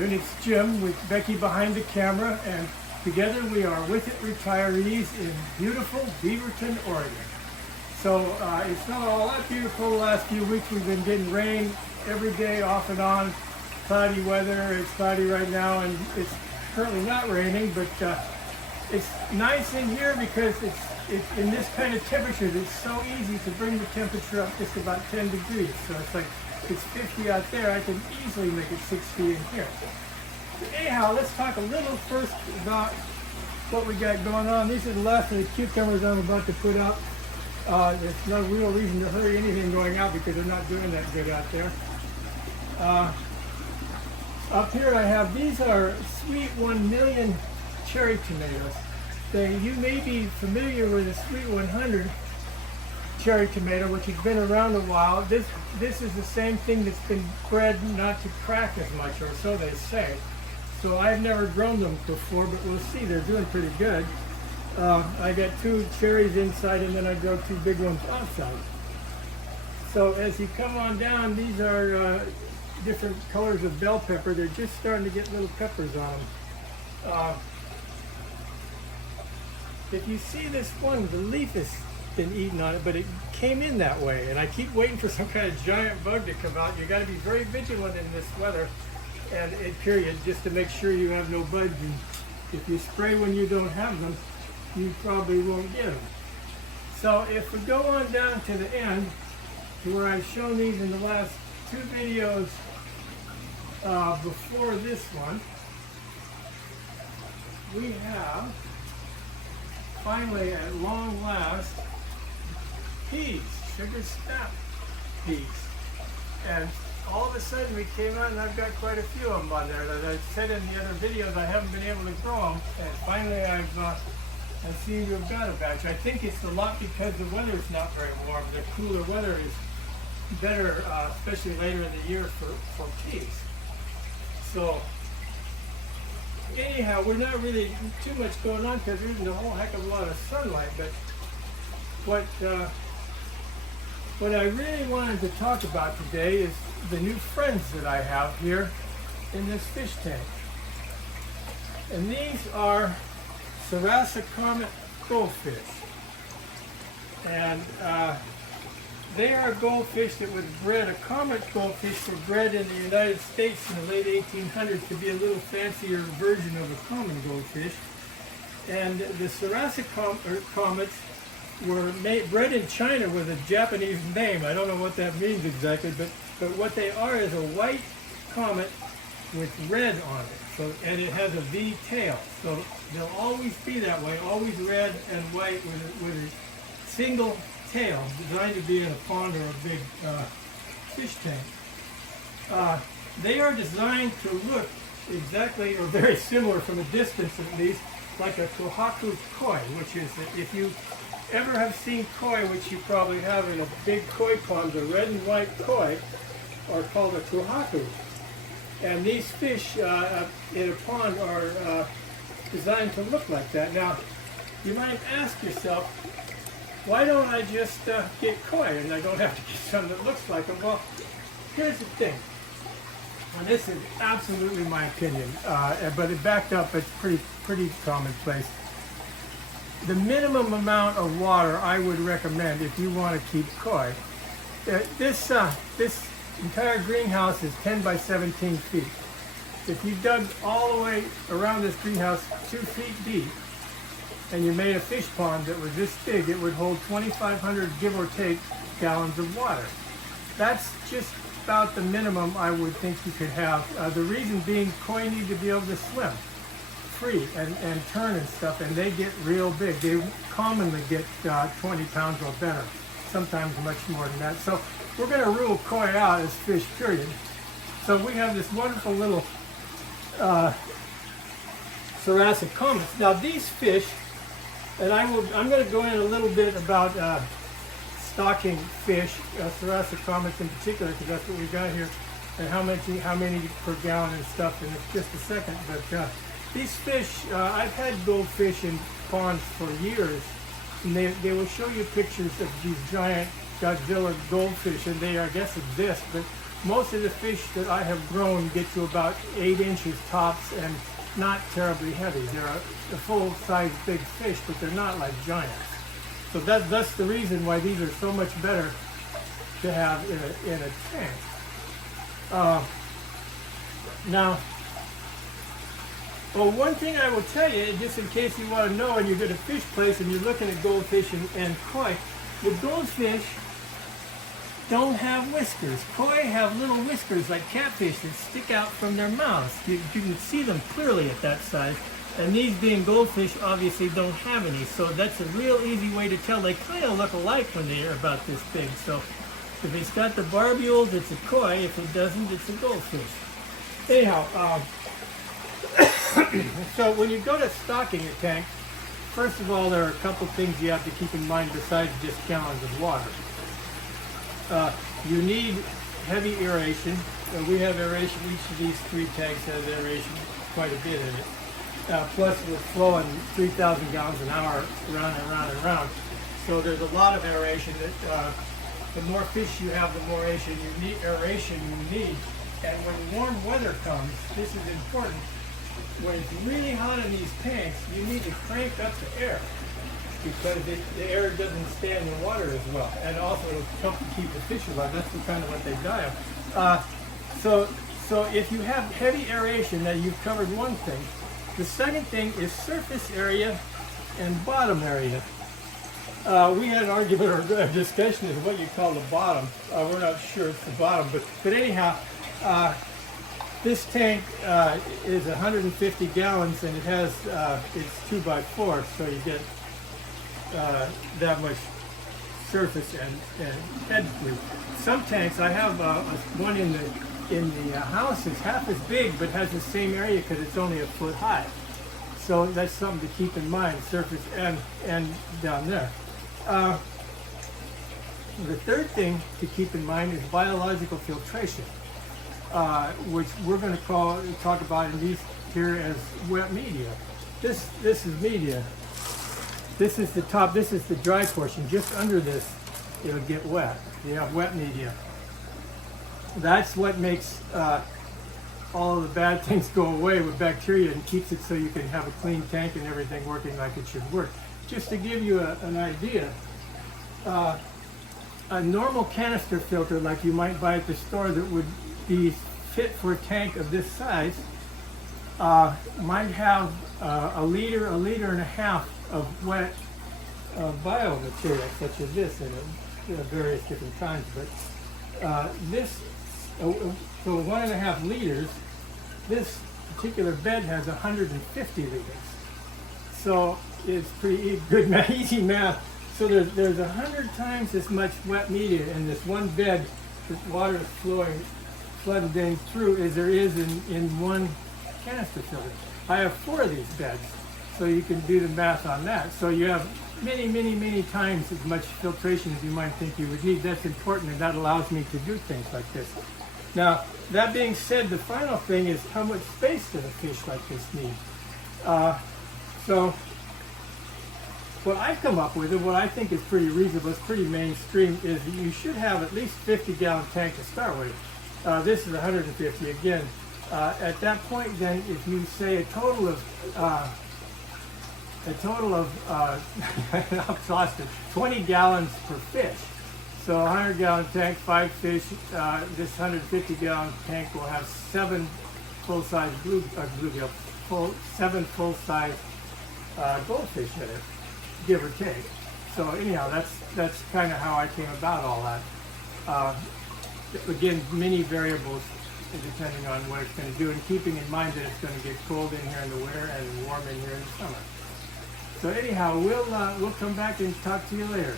It's Jim with Becky behind the camera, and together we are With It retirees in beautiful Beaverton, Oregon. So it's not all that beautiful the last few weeks. We've been getting rain every day off and on, cloudy weather. It's cloudy right now and it's currently not raining, but it's nice in here because it's in this kind of temperature. It's so easy to bring the temperature up just about 10 degrees. So it's like it's 50 out there, I can easily make it 60 in here. But anyhow, let's talk a little first about what we got going on. These are the last of the cucumbers I'm about to put out. There's no real reason to hurry anything going out because they're not doing that good out there. Up here I have, these are sweet 1 million cherry tomatoes. You may be familiar with the sweet 100 cherry tomato, which has been around a while. This is the same thing that's been bred not to crack as much, or so they say. So I've never grown them before, but we'll see. They're doing pretty good. I got 2 cherries inside, and then I grow 2 big ones outside. So as you come on down, these are different colors of bell pepper. They're just starting to get little peppers on them. If you see this one, the leaf has been eaten on it, but it came in that way, and I keep waiting for some kind of giant bug to come out. You got to be very vigilant in this weather and period, just to make sure you have no bugs. And if you spray when you don't have them, you probably won't get them. So if we go on down to the end, to where I've shown these in the last 2 videos before this one, we have finally, at long last, peas, sugar snap peas. And all of a sudden we came out and I've got quite a few of them on there. As I said in the other videos, I haven't been able to grow them, and finally I seem to have got a batch. I think it's a lot because the weather is not very warm. The cooler weather is better, especially later in the year for peas. So anyhow, we're not really too much going on because there isn't a whole heck of a lot of sunlight, but what I really wanted to talk about today is the new friends that I have here in this fish tank. And these are Sarasa Comet Goldfish. And they are a goldfish that was bred, a comet goldfish were bred in the United States in the late 1800s to be a little fancier version of a common goldfish. And the Sarasa comets were bred in China with a Japanese name. I don't know what that means exactly, but what they are is a white comet with red on it. So, and it has a V tail. So they'll always be that way, always red and white with a single tail, designed to be in a pond or a big fish tank. They are designed to look exactly, or very similar from a distance at least, like a kohaku koi, which is, if you ever have seen koi, which you probably have in a big koi pond, the red and white koi are called a kohaku. And these fish in a pond are designed to look like that. Now, you might ask yourself, why don't I just get koi and I don't have to get something that looks like them? Well, here's the thing. And this is absolutely my opinion, but it backed up, it's pretty commonplace. The minimum amount of water I would recommend if you want to keep koi, this entire greenhouse is 10 by 17 feet. If you dug all the way around this greenhouse 2 feet deep, and you made a fish pond that was this big, it would hold 2,500, give or take, gallons of water. That's just about the minimum I would think you could have. The reason being, koi need to be able to swim free and turn and stuff, and they get real big. They commonly get 20 pounds or better, sometimes much more than that. So we're going to rule koi out as fish, period. So we have this wonderful little Sarasa comets. Now these fish, and I'm going to go in a little bit about stocking fish, Sarasa comets in particular, because that's what we got here, and how many per gallon and stuff in just a second. But these fish, I've had goldfish in ponds for years, and they will show you pictures of these giant Godzilla goldfish, and they, I guess, exist, but most of the fish that I have grown get to about 8 inches tops and not terribly heavy. They're a full-size big fish, but they're not like giants. So that's the reason why these are so much better to have in a tank. Now, one thing I will tell you, just in case you want to know, and you're at a fish place and you're looking at goldfish and koi, the goldfish don't have whiskers. Koi have little whiskers like catfish that stick out from their mouths. You can see them clearly at that size. And these being goldfish obviously don't have any. So that's a real easy way to tell. They kind of look alike when they are about this big. So if it's got the barbules, it's a koi. If it doesn't, it's a goldfish. Anyhow, so when you go to stocking a tank, first of all, there are a couple things you have to keep in mind besides just gallons of water. You need heavy aeration. We have aeration. Each of these 3 tanks has aeration, quite a bit in it. Plus we're flowing 3,000 gallons an hour around and around and around. So there's a lot of aeration. The more fish you have, the more aeration you need. And when warm weather comes, this is important. When it's really hot in these tanks, you need to crank up the air, because the air doesn't stay in the water as well, and also it'll help to keep the fish alive. That's kind of what they die of. So if you have heavy aeration, then you've covered one thing. The second thing is surface area and bottom area. We had an argument or a discussion as what you call the bottom. We're not sure it's the bottom, but anyhow, this tank is 150 gallons, and it has it's 2x4, so you get that much surface and head through. Some tanks, I have one in the house is half as big, but has the same area because it's only a foot high. So that's something to keep in mind, surface and down there. The third thing to keep in mind is biological filtration, which we're going to talk about in these here as wet media. This is media. This is the top. This is the dry portion. Just under this, it'll get wet. You have wet media. That's what makes all of the bad things go away with bacteria and keeps it so you can have a clean tank and everything working like it should work. Just to give you an idea, a normal canister filter like you might buy at the store that would be fit for a tank of this size might have a liter and a half of wet biomaterial such as this in it, various different kinds. But so 1.5 liters, this particular bed has 150 liters. So it's pretty good, easy math. So there's 100 times as much wet media in this one bed that water is flooding through as there is in one canister filter. I have 4 of these beds, so you can do the math on that. So you have many times as much filtration as you might think you would need. That's important, and that allows me to do things like this. Now, that being said, the final thing is how much space does a fish like this need? So what I've come up with, and what I think is pretty reasonable, it's pretty mainstream, is that you should have at least 50-gallon tank to start with. This is 150 again. At that point, then, if you say a total of I'm exhausted, 20 gallons per fish. So a 100-gallon tank, 5 fish. This 150-gallon tank will have 7 full-size bluegill, 7 full-size goldfish in it, give or take. So anyhow, that's kind of how I came about all that. Again, many variables depending on what it's going to do, and keeping in mind that it's going to get cold in here in the winter and warm in here in the summer. So anyhow, we'll come back and talk to you later.